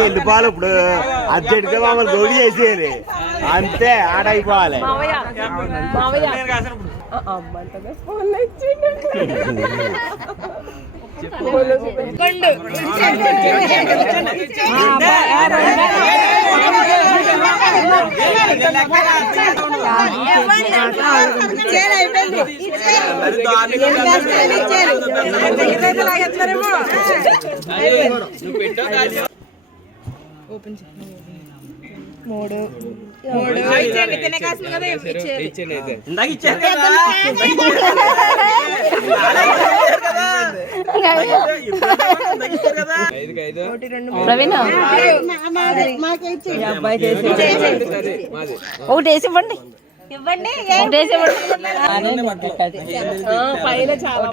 వెళ్ళిపోవాలి ఇప్పుడు అర్జెంట్గా మమ్మల్ని గౌడి చేసేయాలి అంతే ఆడైపోవాలి. మూడు ప్రవీణ్ ఒకటి వేసి ఇవ్వండి. పైన చాలా